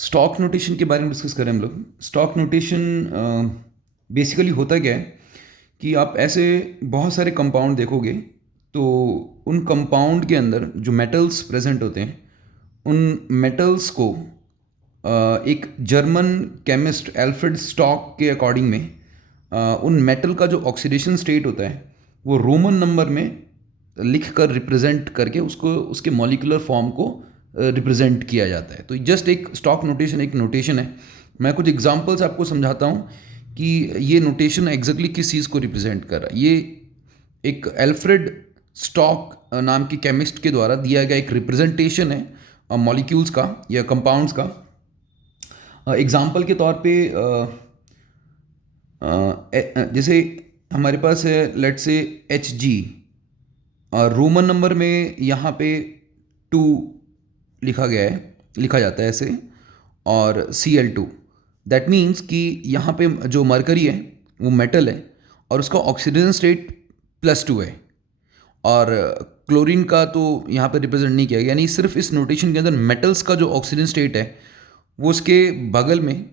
Stock notation के बारे में डिस्कस करें हम लोग। स्टॉक नोटेशन बेसिकली होता क्या है कि आप ऐसे बहुत सारे कंपाउंड देखोगे, तो उन कंपाउंड के अंदर जो मेटल्स प्रेजेंट होते हैं, उन मेटल्स को एक जर्मन केमिस्ट एल्फ्रेड स्टॉक के अकॉर्डिंग में उन मेटल का जो ऑक्सीडेशन स्टेट होता है वो रोमन नंबर में लिख कर रिप्रेजेंट करके उसको उसके मॉलिक्यूलर फॉर्म को रिप्रेजेंट किया जाता है। तो जस्ट एक स्टॉक नोटेशन एक नोटेशन है। मैं कुछ एग्जांपल्स आपको समझाता हूँ कि ये नोटेशन एग्जैक्टली किस चीज़ को रिप्रेजेंट कर रहा है। ये एक एल्फ्रेड स्टॉक नाम के केमिस्ट के द्वारा दिया गया एक रिप्रेजेंटेशन है मॉलिक्यूल्स का या कंपाउंड्स का। एग्जाम्पल के तौर पे जैसे हमारे पास है लेट से Hg, रोमन नंबर में यहाँ पे 2 लिखा गया है, लिखा जाता है ऐसे, और Cl2। दैट मीन्स कि यहाँ पे जो मरकरी है वो मेटल है और उसका ऑक्सीजन स्टेट +2 है, और क्लोरीन का तो यहाँ पे रिप्रेजेंट नहीं किया गया। यानी सिर्फ इस नोटेशन के अंदर मेटल्स का जो ऑक्सीजन स्टेट है वो उसके बगल में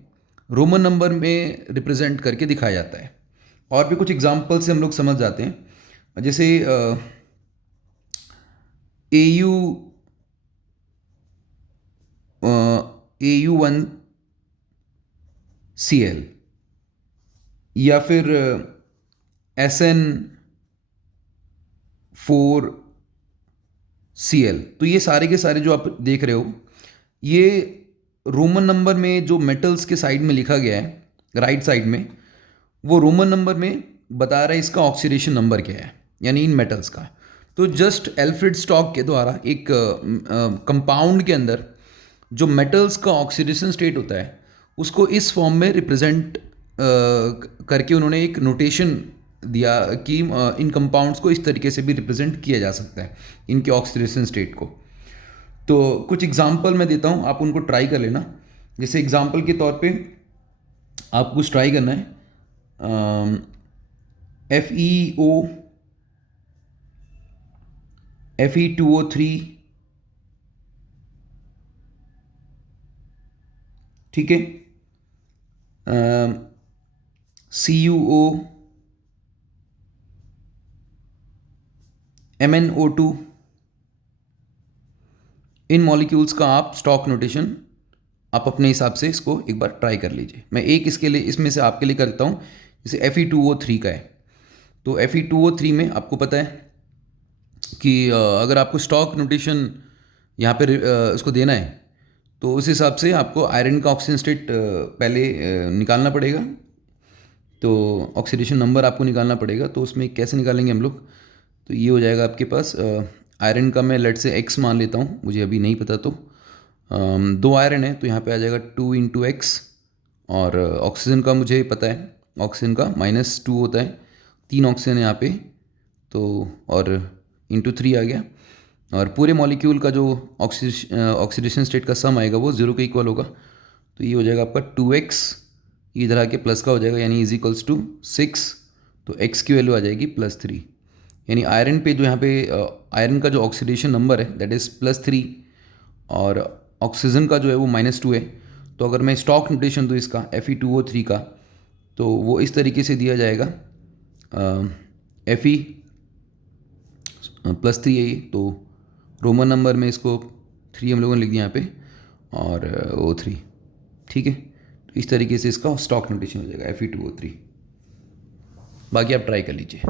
रोमन नंबर में रिप्रेजेंट करके दिखाया जाता है। और भी कुछ एग्जाम्पल से हम लोग समझ जाते हैं। जैसे AU1Cl या फिर SN4Cl। तो ये सारे के सारे जो आप देख रहे हो, ये रोमन नंबर में जो मेटल्स के साइड में लिखा गया है, राइट साइड में, वो रोमन नंबर में बता रहा है इसका ऑक्सीडेशन नंबर क्या है, यानी इन मेटल्स का। तो जस्ट एल्फ्रेड स्टॉक के द्वारा एक कंपाउंड के अंदर जो मेटल्स का ऑक्सीडेशन स्टेट होता है उसको इस फॉर्म में रिप्रेजेंट करके उन्होंने एक नोटेशन दिया कि इन कंपाउंड्स को इस तरीके से भी रिप्रेजेंट किया जा सकता है, इनके ऑक्सीडेशन स्टेट को। तो कुछ एग्जांपल मैं देता हूँ, आप उनको ट्राई कर लेना। जैसे एग्जांपल के तौर पे आप कुछ ट्राई करना है, Fe2O3, ठीक है, CuO, MnO2। इन मॉलिक्यूल्स का आप स्टॉक नोटेशन आप अपने हिसाब से इसको एक बार ट्राई कर लीजिए। मैं एक इसके लिए इसमें से आपके लिए कर देता हूँ। जैसे Fe2O3 का है, तो Fe2O3 में आपको पता है कि अगर आपको स्टॉक नोटेशन यहाँ पे उसको देना है तो उस हिसाब से आपको आयरन का ऑक्सीजन स्टेट पहले निकालना पड़ेगा। तो ऑक्सीडेशन नंबर आपको निकालना पड़ेगा। तो उसमें कैसे निकालेंगे हम लोग, तो ये हो जाएगा आपके पास आयरन का, मैं लेट से X मान लेता हूँ, मुझे अभी नहीं पता। तो 2 आयरन है तो यहाँ पे आ जाएगा 2 × X, और ऑक्सीजन का मुझे पता है, ऑक्सीजन का -2 होता है, 3 ऑक्सीजन है यहाँ पे, तो और ×3 आ गया। और पूरे मॉलिक्यूल का जो ऑक्सीडेशन स्टेट का सम आएगा वो 0 के इक्वल होगा। तो ये हो जाएगा आपका 2x, इधर आके प्लस का हो जाएगा, यानी =6। तो x की वैल्यू आ जाएगी +3। यानी आयरन पे जो यहाँ पे आयरन का जो ऑक्सीडेशन नंबर है दैट इज़ +3, और ऑक्सीजन का जो है वो -2 है। तो अगर मैं स्टॉक नोटेशन दूँ इसका Fe2O3 का, तो वो इस तरीके से दिया जाएगा, Fe +3 है ये, तो रोमन नंबर में इसको 3 हम लोगों ने लिख दिया यहाँ पे, और O3, ठीक है। तो इस तरीके से इसका स्टॉक नोटेशन हो जाएगा Fe2O3। बाकी आप ट्राई कर लीजिए।